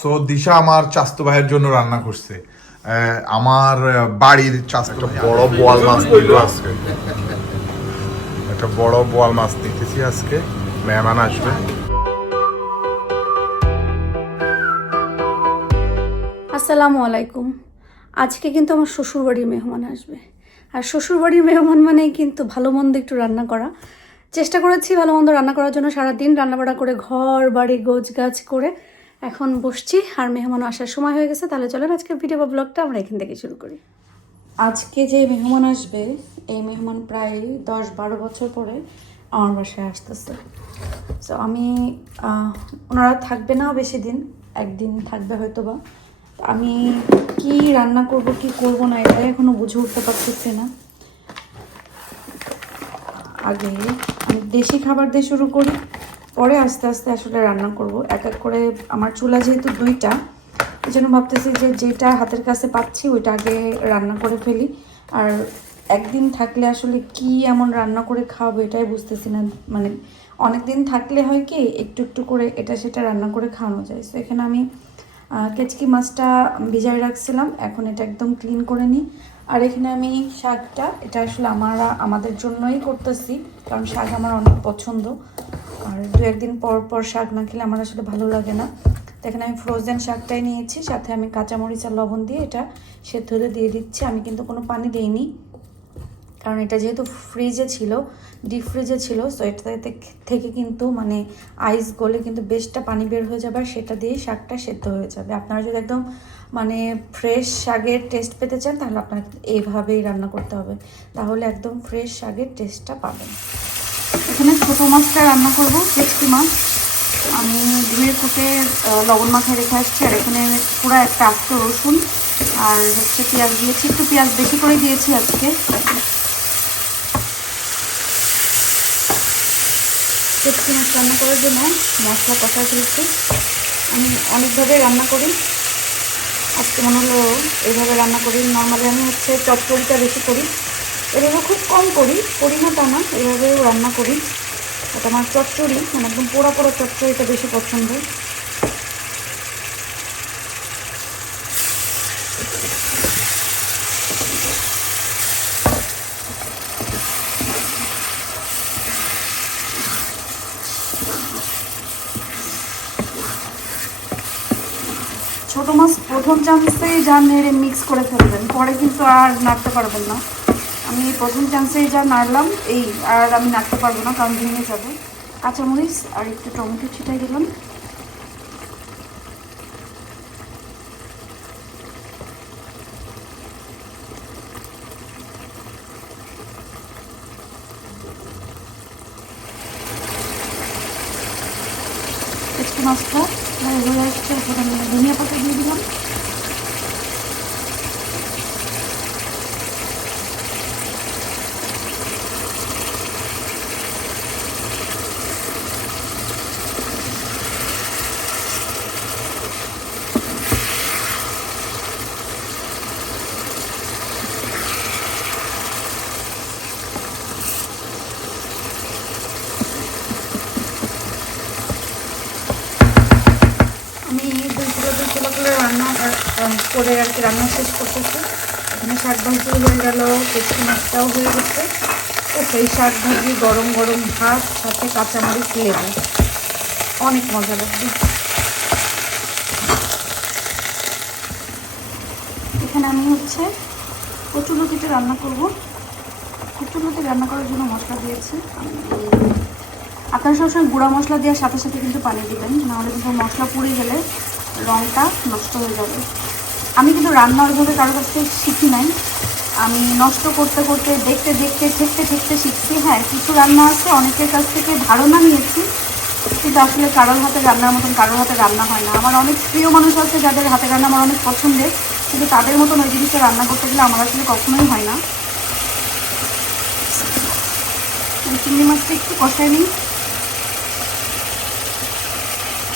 So দিশা আমার চাস্তো ভাইয়ের জন্য রান্না করছে। আমার বাড়ির চাস্তো বড় বোয়াল মাছ নিল আজকে, একটা বড় বোয়াল মাছ নিতেছি আজকে, মেহমান আসবে। আসসালামু আলাইকুম। আজকে কিন্তু আমার শ্বশুরবাড়ির মেহমান আসবে, আর শ্বশুরবাড়ির মেহমান মানেই কিন্তু ভালো মন্দ একটু রান্না করা। চেষ্টা করেছি ভালো মন্দ রান্না করার জন্য, সারাদিন রান্নাবাড়া করে ঘর বাড়ি গোছ গাছ করে এখন বসছি, আর মেহমান আসার সময় হয়ে গেছে। তাহলে চলেন আজকে ভিডিও বা ব্লগটা আমরা এখান থেকে শুরু করি। আজকে যে মেহমান আসবে, এই মেহমান প্রায় 10-12 বছর পরে আমার বাসায় আসতেছে। সো আমি ওনারা থাকবে না বেশি দিন, একদিন থাকবে হয়তো বা। আমি কি রান্না করব কি করব না এটা এখনো বুঝে উঠতে পারতেছি না। আগে আমি দেশি খাবার দিয়ে শুরু করি, পরে আস্তে আস্তে আসলে রান্না করব এক এক করে। আমার চুলা যেহেতু দুইটা, এই জন্য ভাবতেছি যে যেটা হাতের কাছে পাচ্ছি ওইটা আগে রান্না করে ফেলি। আর একদিন থাকলে আসলে কি এমন রান্না করে খাওয়াবো এটাই বুঝতেছি না। মানে অনেক দিন থাকলে হয় কি একটু একটু করে এটা সেটা রান্না করে খাওয়ানো যায়। সো এখানে আমি কেচকি মাছটা ভিজাই রাখছিলাম, এখন এটা একদম ক্লিন করে নিই। আর এখানে আমি শাকটা, এটা আসলে আমাদের জন্যই করতেছি, কারণ শাক আমার অনেক পছন্দ। আর 2-1 দিন পর পর শাক না খেলে আমার আসলে ভালো লাগে না। তো এখানে আমি ফ্রোজেন শাকটাই নিয়েছি, সাথে আমি কাঁচামরিচ আর লবণ দিয়ে এটা সেদ্ধ দিয়ে দিচ্ছি। আমি কিন্তু কোনো পানি দিইনি, কারণ এটা যেহেতু ফ্রিজে ছিল, ডিপ ফ্রিজে ছিল। সো এটা থেকে কিন্তু মানে আইস গলে কিন্তু বেশটা পানি বের হয়ে যাবে, আর সেটা দিয়ে শাকটা সেদ্ধ হয়ে যাবে। আপনারা যদি একদম মানে ফ্রেশ শাকের টেস্ট পেতে চান তাহলে আপনারা এইভাবেই রান্না করতে হবে, তাহলে একদম ফ্রেশ শাকের টেস্টটা পাবেন। এখানে ছোটো মাছটা রান্না করব, কেচকি মাছ। আমি ধুয়ে কুটে লবণ মাখায় রেখে আসছি। আর এখানে পুরো একটা আস্ত রসুন আর হচ্ছে পেঁয়াজ দিয়েছি, একটু পেঁয়াজ বেশি করে দিয়েছি আজকে। কেচকি মাছ রান্না করার জন্য মশলা কষায় ফেলছি। আমি অনেকভাবে রান্না করি, আজকে মনে হলো এইভাবে রান্না করি। নর্মালি আমি হচ্ছে চচ্চড়িটা বেশি করি, এভাবে খুব কম করি না তা না, এভাবেও রান্না করি। এটা আমার চচ্চড়ি মানে একদম পোড়া পোড়া চচ্চড়িটা বেশি পছন্দ। ছোটো মাছ প্রথম চান্সেই যা নেড়ে মিক্স করে ফেলবেন, পরে কিন্তু আর নাড়তে পারবেন না। আমি প্রথম চান্সেই যা নাড়লাম এই, আর আমি নাড়তে পারবো না কারণ ভেঙে যাবে। কাঁচামরিচ আর একটু টমেটো ছিটাই দিলাম। কেচকি মাছটা হয়ে আসছে, এখন আমি ধনিয়া পাতা দিয়ে দিলাম। আমি 2 কিলো করে রান্না করে আর কি রান্না শেষ করতেছি। এখানে শাক ভাজি হয়ে গেল, কেচকি মাছটাও হয়ে গেছে। তো সেই শাক ভাজি গরম গরম ভাত সাথে কাঁচামরিচ লেবু, অনেক মজা লাগবে। এখানে আমি হচ্ছে কচুলতিটা রান্না করব। কচুলতি রান্না করার জন্য মশলা দিয়েছি। আপনারা সবসময় গুঁড়া মশলা দেওয়ার সাথে সাথে কিন্তু পানি দিবেন, নাহলে কিন্তু মশলা পুড়ে গেলে রঙটা নষ্ট হয়ে যাবে। আমি কিন্তু রান্না ওইভাবে কারোর কাছ থেকে শিখি নাই, আমি নষ্ট করতে করতে দেখতে দেখতে ঠেকতে ঠেকতে শিখছি। হ্যাঁ, কিছু রান্না আছে অনেকের কাছ থেকে ধারণা নিয়েছি, কিন্তু আসলে কারোর হাতে রান্নার মতন কারোর হাতে রান্না হয় না। আমার অনেক প্রিয় মানুষ আছে যাদের হাতে রান্না আমার অনেক পছন্দের, কিন্তু তাদের মতন ওই জিনিসটা রান্না করতে গেলে আমার আসলে কখনোই হয় না। চিংড়ি মাছটা একটু কষাই নিই।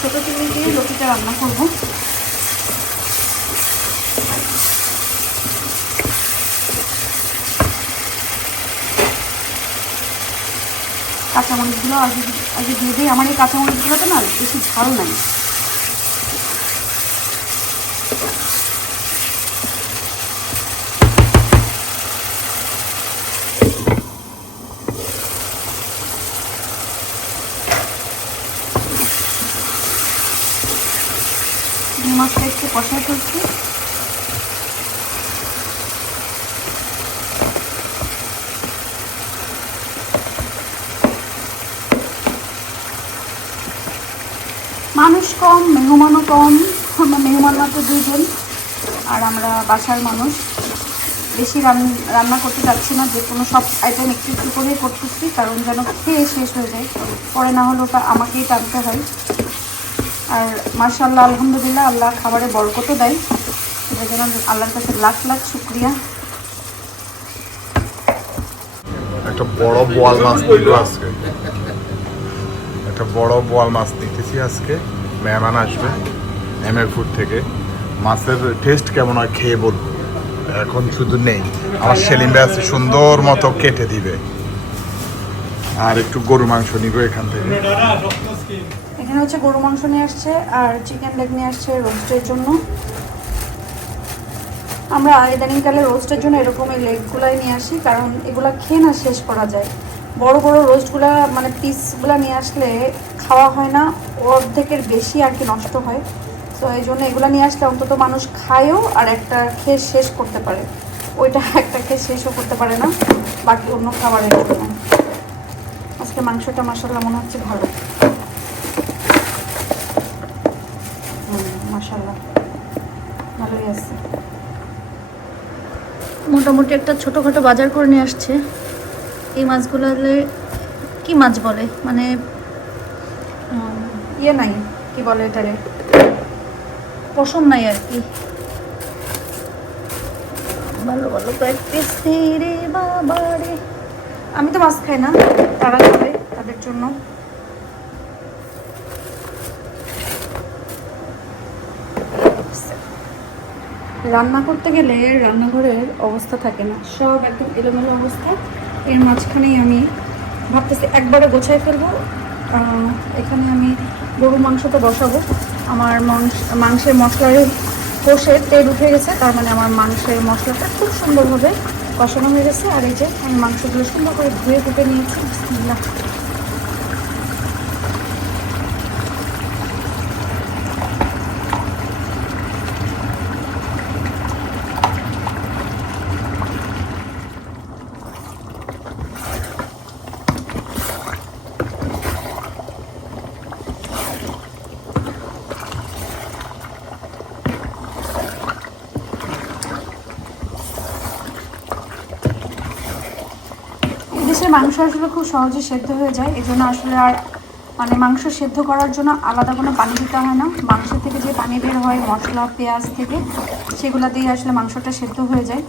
ছোটো চিংড়ি দিয়ে লতিটা রান্না করবো। কাঁচামরিচগুলো আগে আগে দিয়ে দিই। আমার এই কাঁচামরিচগুলোতে না বেশি ঝাল নাই। মাছটা একটু কষায় ফেলছি। মানুষ কম, মেহমানও কম। মেহমান মাত্র 2 জন, আর আমরা বাসার মানুষ। বেশি রান্না করতে চাচ্ছি না, যে কোনো সব আইটেম একটু একটু করেই করতেছি, কারণ যেন খেয়ে শেষ হয়ে যায়, পরে না হলে ওটা আমাকেই টানতে হয়। আর মাশাআল্লাহ, আলহামদুলিল্লাহ, আল্লাহ খাবারে বরকতও দেয়, সেটার জন্য আল্লাহর কাছে লাখ লাখ শুকরিয়া। একটা বড় বোয়াল মাছ নিল আজকে, একটা বড় বোয়াল মাছ নিতেছি আজকে। মেহমান আসবে এমএ ফুড থেকে। মাছের টেস্ট কেমন হয় খেয়ে বলবো, এখন শুধু নেই। আমার সেলিম ভাই আছে, সুন্দর মতো কেটে দিবে। আর একটু গরু মাংস নিব এখান থেকে। এখানে হচ্ছে গরু মাংস নিয়ে আসছে আর চিকেন লেগ নিয়ে আসছে রোস্টের জন্য। আমরা ইদানিংকালে রোস্টের জন্য এরকম এই লেগগুলাই নিয়ে আসি, কারণ এগুলা খেয়ে না শেষ করা যায়। বড় বড় রোস্টগুলা মানে পিসগুলা নিয়ে আসলে খাওয়া হয় না, অর্ধেকের বেশি আর কি নষ্ট হয়। তো এই জন্য এগুলো নিয়ে আসলে অন্তত মানুষ খায়ও, আর একটা খেয়ে শেষ করতে পারে। ওইটা একটা খেয়ে শেষও করতে পারে না, বাকি অন্য খাবারের জন্য। আজকে মাংসটা মাশাআল্লাহ মনে হচ্ছে ভালো। মাশাআল্লাহ ভালোই আছে। মোটামুটি একটা ছোটোখাটো বাজার করে নিয়ে আসছে। এই মাছগুলোলে কি মাছ বলে, মানে ইয়ে নাই, কি বলে এটারে, পশম নাই আর কি। ভালো ভালো প্র্যাকটিস রে বাবা রে। আমি তো মাছ খাই না, তারা খাবে, তাদের জন্য। রান্না করতে গেলে রান্নাঘরের অবস্থা থাকে না, সব একদম এলোমেলো অবস্থা। এর মাঝখানেই আমি ভাবতেছি একবারে গোছায় ফেলবো। এখানে আমি গরু মাংসটা বসাবো। আমার মাংসের মশলার কষে তেল উঠে গেছে, তার মানে আমার মাংসের মশলাটা খুব সুন্দরভাবে কষানো হয়ে গেছে। আর এই যে আমি মাংসগুলো সুন্দর করে ধুয়ে কুটে নিয়েছি। বিসমিল্লাহ। দেশের মাংস আসলে খুব সহজে সেদ্ধ হয়ে যায়, এই জন্য আসলে আর মানে মাংস সেদ্ধ করার জন্য আলাদা কোনো পানি দিতে হয় না। মাংস থেকে যে পানি বের হয় মশলা পেঁয়াজ থেকে, সেগুলো দিয়ে আসলে মাংসটা সেদ্ধ হয়ে যায়।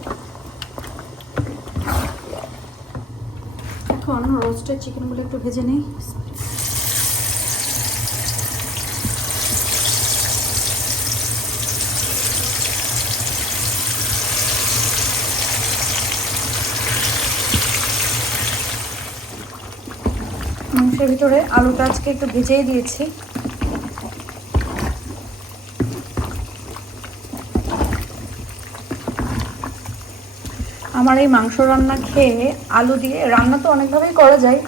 এখন রোস্টেড চিকেনগুলো একটু ভেজে নিই। মাংসের ভিতরে আলুটা আজকে একটু ভেজেই দিয়েছি। আমার এই মাংস রান্না খেয়ে আলু দিয়ে, রান্না তো অনেকভাবেই করা যায়,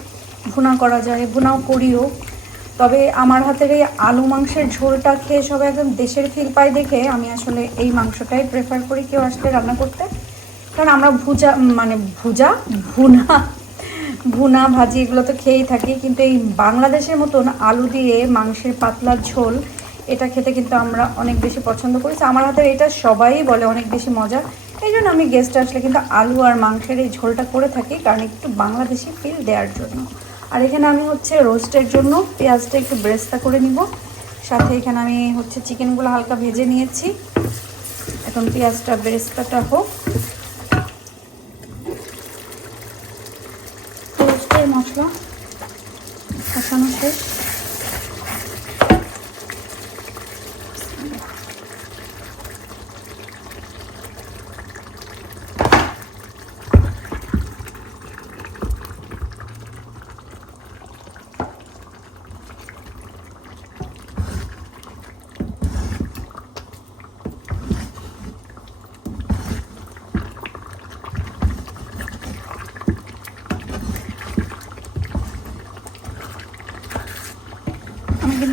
ভুনা করা যায়, ভুনাও করিও, তবে আমার হাতের এই আলু মাংসের ঝোলটা খেয়ে সবাই একদম দেশের ফিল পায় দেখে আমি আসলে এই মাংসটাই প্রেফার করি কেউ আসলে রান্না করতে। কারণ আমরা ভুনা ভাজি এগুলো তো খেয়েই থাকি, কিন্তু এই বাংলাদেশের মতন আলু দিয়ে মাংসের পাতলা ঝোল, এটা খেতে কিন্তু আমরা অনেক বেশি পছন্দ করি। আমার হাতের এটা সবাই বলে অনেক বেশি মজা। এই জন্য আমি গেস্ট আসলে কিন্তু আলু আর মাংসের এই ঝোলটা করে থাকি, কারণ একটু বাংলাদেশি ফিল দেওয়ার জন্য। আর এখানে আমি হচ্ছে রোস্টের জন্য পেঁয়াজটা একটু ব্রেস্তা করে নিব। সাথে এখানে আমি হচ্ছে চিকেনগুলো হালকা ভেজে নিয়েছি। এখন পেঁয়াজটা ব্রেস্তাটা হোক। রোস্টের মশলা কষানো শেষ।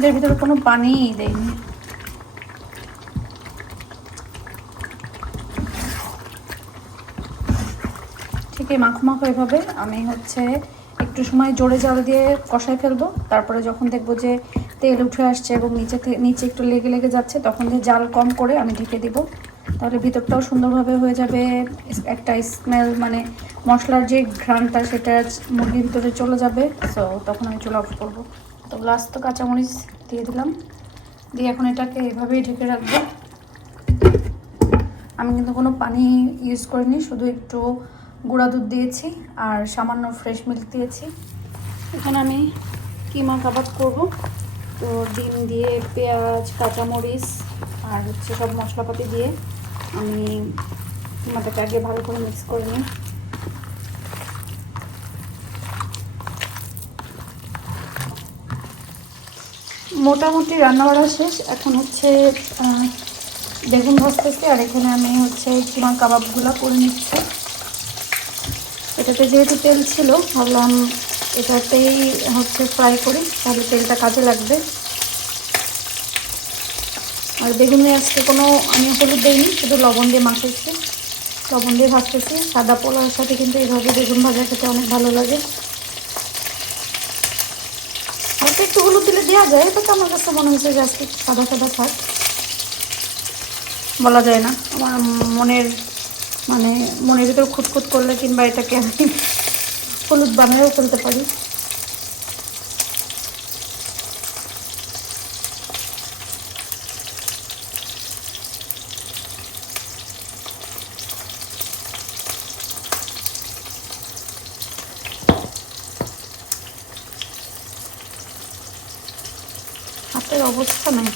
কিন্তু এর ভিতরে কোনো পানি দেয়নি। ঠিক এই মাখো মাখো এভাবে আমি হচ্ছে একটু সময় জোরে জাল দিয়ে কষাই ফেলবো। তারপরে যখন দেখবো যে তেল উঠে আসছে এবং নিচে একটু লেগে লেগে যাচ্ছে, তখন দিয়ে জাল কম করে আমি ঢেকে দিব। তাহলে ভিতরটাও সুন্দরভাবে হয়ে যাবে, একটা স্মেল মানে মশলার যে ঘ্রাণটা সেটা মুরগির ভিতরে চলে যাবে। সো তখন আমি চুলা অফ করবো। তো লাস্ট তো কাঁচামরিচ দিয়ে দিলাম, দিয়ে এখন এটাকে এভাবেই ঢেকে রাখবো। আমি কিন্তু কোনো পানি ইউজ করিনি, শুধু একটু গুঁড়া দুধ দিয়েছি আর সামান্য ফ্রেশ মিল্ক দিয়েছি। এখানে আমি কিমা কাবাব করব। তো ডিম দিয়ে, পেঁয়াজ, কাঁচামরিচ আর হচ্ছে সব মশলাপাতি দিয়ে আমি কিমাটাকে আগে ভালো করে মিক্স করে নিই। মোটামুটি রান্না বাড়া শেষ। এখন হচ্ছে বেগুন ভাজতেছি, আর এখানে আমি হচ্ছে কিমা কাবাবগুলো করে নিচ্ছি। এটাতে যেহেতু তেল ছিল, ভাবলাম এটাতেই হচ্ছে ফ্রাই করি, তাহলে তেলটা কাজে লাগবে। আর বেগুনে আজকে কোনো আমি হলুদ দিইনি, শুধু লবণ দিয়ে মাখাইছি, লবণ দিয়ে ভাজতেছি। সাদা পোলার সাথে কিন্তু এইভাবে বেগুন ভাজা খেতে অনেক ভালো লাগে। হয়তো একটু হলুদ দিলে দেওয়া যায়, তো আমার কাছে মনে হচ্ছে যে আজকে সাদা সাদা থাক, বলা যায় না। আমার মনের ভিতর খুঁতখুত করলে কিংবা এটাকে আমি হলুদ বানায়ও ফেলতে পারি। হাতের অবস্থা নেই।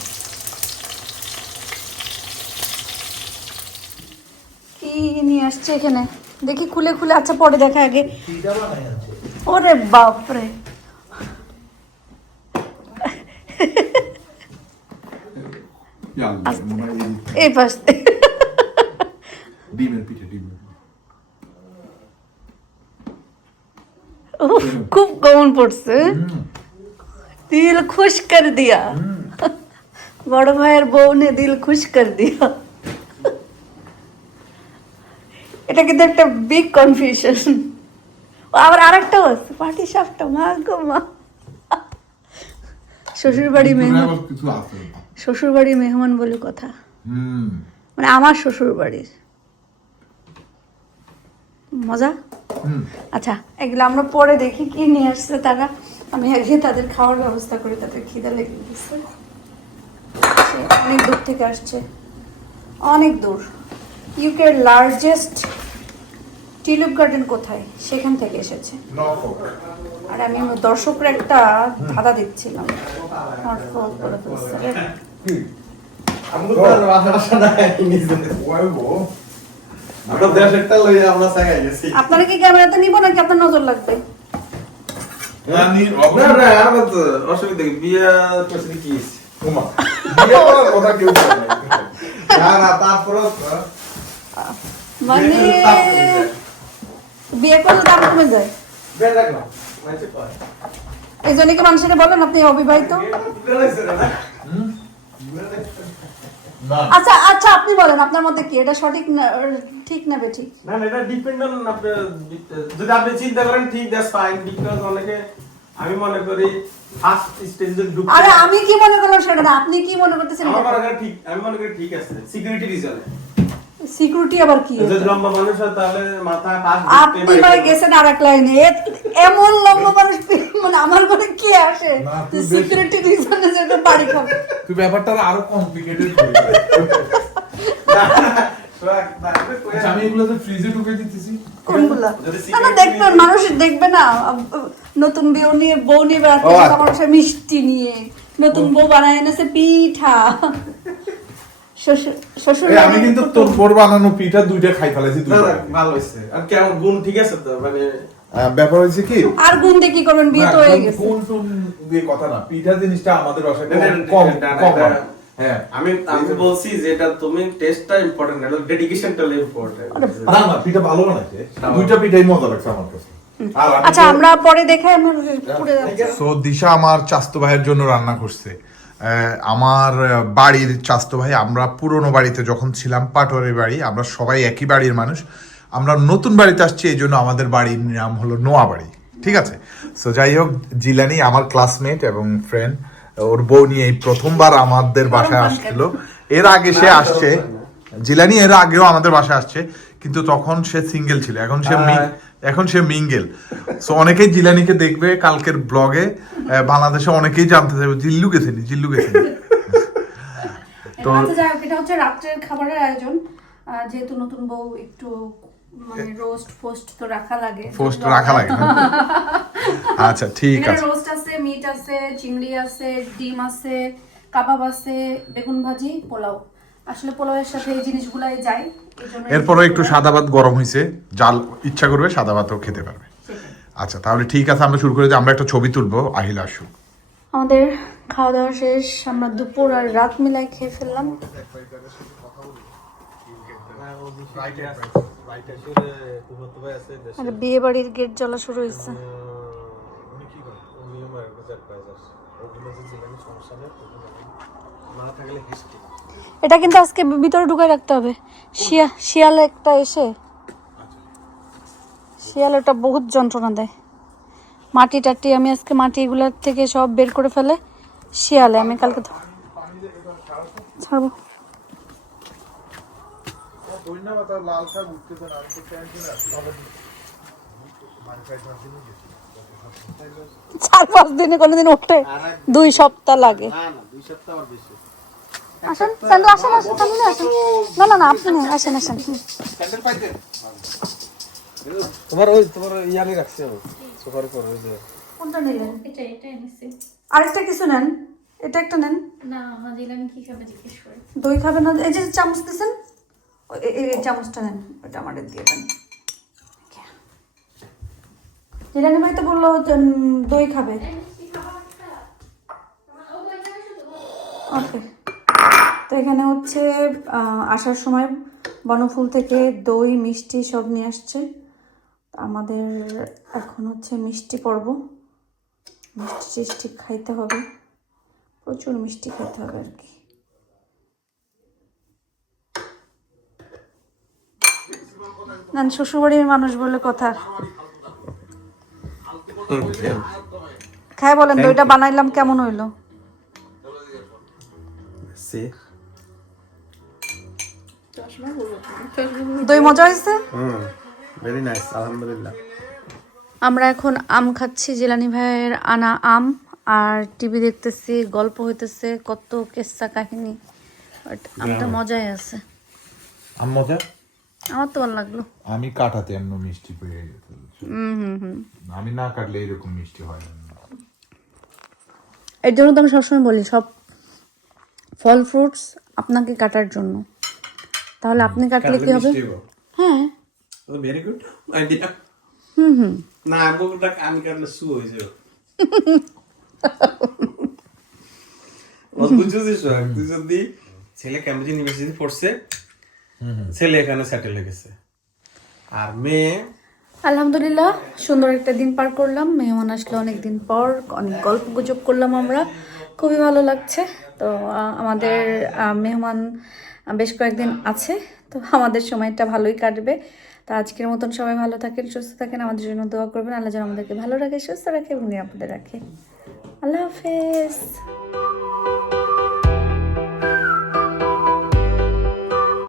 কি নিয়ে আসছে এখানে দেখি, খুলে খুলে। আচ্ছা পরে দেখা আগে। ওরে বাপরে, এই পাশ ডিমের পিঠে, ডিমের খুব কমন পড়ছে। দিল খুশ কর দিয়া, বড় ভাইয়ের বউ নে দিল খুশ কর দিয়া। এটা কিন্তু একটা বিগ কনফিউশন। আবার আরেকটাও আছে, পাটি সাপটা। মা গো মা, শ্বশুর বাড়ির মেহমান বলে কথা, মানে আমার শ্বশুর বাড়ির মজা। আচ্ছা এগুলো আমরা পরে দেখি কি নিয়ে আসছে তারা। আমি আগে তাদের খাওয়ার ব্যবস্থা করি, তাদের খিদে লেগে গেছে। অনেক দূর থেকে আসছে, অনেক দূর। ইউকের লার্জেস্ট টিউলিপ গার্ডেন কোথায়, সেখান থেকে এসেছে। আর আমি দর্শকরা একটা ধাঁধা দিচ্ছিলাম, নর্ফোক বলে ফেলছে। আপনারা কি ক্যামেরাতে নিব নাকি আপনার নজর লাগবে? অসুবিধা বিয়া কি মানে বিয়ে করলে দাম কমে যায়, এই জন্য কি মানুষকে বলেন আপনি অবিবাহিত? আচ্ছা আচ্ছা, আপনি বলেন আপনার মতে কি এটা সঠিক না, ঠিক না বেঠিক? না এটা ডিপেন্ড অন আপনি, যদি আপনি চিন্তা করেন ঠিক, দ্যাটস ফাইন। বিকজ অনেকে, আমি মনে করি ফার্স্ট স্টেজে ঢুকতে। আরে আমি কি মনে করলাম সেটা না, আপনি কি মনে করতেছেন? আমি মনে করি ঠিক আছে, সিকিউরিটি রিজনে। সিকিউরিটি আবার কি? যদি লম্বা মানুষ হয় তাহলে মাথা কাজ আপনি ভাই গেছেন আরেক লাইনে। এমন লম্বা মানুষ মানে আমার ঘরে কি আসে সিকিউরিটি রিজনে যেটা বাড়ি খাবে? তুই ব্যাপারটা আরো কমপ্লিকেটেড করে আমি এগুলো তো ফ্রিজে ঢুকে দিতেছি। কোনগুলা? না দেখবেন, মানুষ দেখবে না। নতুন বউ নিয়ে বেড়াতে, আমার বাসায় মিষ্টি নিয়ে নতুন বউ বানায় এনেছে পিঠা। শ্বশুর আমি কিন্তু তোর বড় বানানো পিঠা দুইটা খাই ফেলেছি। ভালো হয়েছে। আর কেমন গুণ ঠিক আছে তো? মানে ব্যাপার হয়েছে কি, আর গুণ দিয়ে কি করবেন? বিয়ে তো হয়ে গেছে। কোন কোন দিয়ে কথা না, পিঠা জিনিসটা আমাদের বাসায় কম হয়। হ্যাঁ আমি বলছি যে এটা তুমি টেস্টটা ইম্পর্টেন্ট না, ডেডিকেশনটা ইম্পর্টেন্ট। না না, পিঠা ভালো বানাইছে, দুইটা পিঠাই মজা লাগছে আমার কাছে। আচ্ছা আমরা পরে দেখাই, আমরা পুরো যাচ্ছি। সো দিশা আমার চাস্তো ভাইয়ের জন্য রান্না করছে। আমার বাড়ির চাচাতো ভাই, আমরা পুরনো বাড়িতে যখন ছিলাম, পাটোয়ারি বাড়ি, আমরা সবাই একই বাড়ির মানুষ। আমরা নতুন বাড়িতে আসছি, এই জন্য আমাদের বাড়ির নাম হলো নোয়া বাড়ি, ঠিক আছে? সো যাই হোক, জিলানি আমার ক্লাসমেট এবং ফ্রেন্ড, ওর বউ নিয়ে এই প্রথমবার আমাদের বাসায় আসছিল। এর আগে সে আসছে, জিলানি এর আগেও আমাদের বাসায় আসছে, কিন্তু তখন সে সিঙ্গেল ছিল, এখন সে মিঙ্গেল। সো অনেকেই জিলানিকে দেখবে কালকের ব্লগে, বাংলাদেশে অনেকেই জানতে চাইবে জিল্লু গেছেনি, জিল্লু গেছেনি। তো যাই হোক, এটা হচ্ছে রাত্রের খাবারের আয়োজন। যেহেতু নতুন বউ, একটু মানে রোস্ট ফোস্ট তো রাখা লাগে, আচ্ছা ঠিক আছে। রোস্ট আছে, মিট আছে, চিংড়ি আছে, ডিম আছে, কাবাব আছে, বেগুন ভাজি, পোলাও। আসলে পোলাওয়ের সাথে এই জিনিসগুলাই যায়। এরপরে একটু সাদা ভাত গরম হয়েছে, জাল ইচ্ছা করবে সাদা ভাতও খেতে পারবে। আচ্ছা তাহলে ঠিক আছে, আমরা শুরু করে দিই। আমরা একটা ছবি তুলবো, আহিলা আসুক। আমাদের খাওয়া দাওয়া শেষ, আমরা দুপুর আর রাত মিলাই খেয়ে ফেললাম। আর বিয়ে বাড়ির গেট জ্বলা শুরু হয়েছে। এটা কিন্তু আজকে ভিতরে ঢুকাই রাখতে হবে। শিয়াল একটা এসে, শিয়াল ওটা বহুত যন্ত্রণা দেয়। মাটি টাটি আমি আজকে মাটিগুলোর থেকে সব বের করে ফেলে শিয়ালে, আমি কালকে ছাড়বো। চার পাঁচ দিনে কোনোদিন ওঠে, 2 সপ্তাহ লাগে। আসেন স্যান্ডেল, আসেন আসেন, স্যান্ডেল আসেন। না আপনি না, আসেন আসেন। তোমার ইয়ালি রাখছি আমি সোফার উপর। ওই যে কোনটা নিলেন? এটা নিছি। আরেকটা কিছু নেন, এটা একটা নেন। না জিলানি কি খাবে জিজ্ঞেস করে। দই খাবে না? এই যে চামচ দিছেন, এই চামচটা নেন, ওটা আমাদের দিয়ে দেন। জিলানি ভাই তো বললো দই খাবে। ওকে, তো এখানে হচ্ছে আসার সময় বনফুল থেকে দই মিষ্টি সব নিয়ে আসছে। আমাদের এখন হচ্ছে মিষ্টি পর্ব। মিষ্টি টিষ্টি খাইতে হবে, প্রচুর মিষ্টি খেতে হবে আর কি। না শ্বশুরবাড়ির মানুষ বলে কথা। খায় বলেন দইটা বানাইলাম কেমন হইলো? দই মজা হয়েছে? ভেরি নাইস, আলহামদুলিল্লাহ। আমরা এখন আম খাচ্ছি, জিলানি ভাইয়ের আনা আম, আর টিভি দেখতেছি, গল্প হইতেছে, কত কেসা কাহিনী। বাট আমটা মজাই আছে। আম মজা, আমার তো ভালো লাগলো। আমি কাটাতে এমন মিষ্টি পেয়ে যেত, আমি না কাটলে এরকম মিষ্টি হয় না। এর জন্য তো আমি সবসময় বলি, সব ফল ফ্রুটস আপনাকে কাটার জন্য, তাহলে আপনি কাটলে কি হবে? হ্যাঁ, ভেরি গুড আইডিয়া। না বউটা আমি কাটলে সু হয়ে যাবে। বুঝছিস? তুই যদি ছেলে ক্যামব্রিজ ইউনিভার্সিটি পড়ছে, ছেলে এখানে সেটেল হয়ে গেছে, আর মেয়ে আলহামদুলিল্লাহ সুন্দর একটা দিন পার করলাম। মেহমান আসলে অনেক দিন পর, অনেক গল্প গুজব করলাম আমরা, খুবই ভালো লাগছে। তো আমাদের মেহমান বেশ কয়েকদিন আছে, তো আমাদের সময়টা ভালোই কাটবে। তো আজকের মতন সবাই ভালো থাকেন, সুস্থ থাকেন, আমাদের জন্য দোয়া করবেন। আল্লাহ যেন আমাদেরকে ভালো রাখে, সুস্থ রাখে এবং নিরাপদে রাখে। আল্লাহ হাফেজ।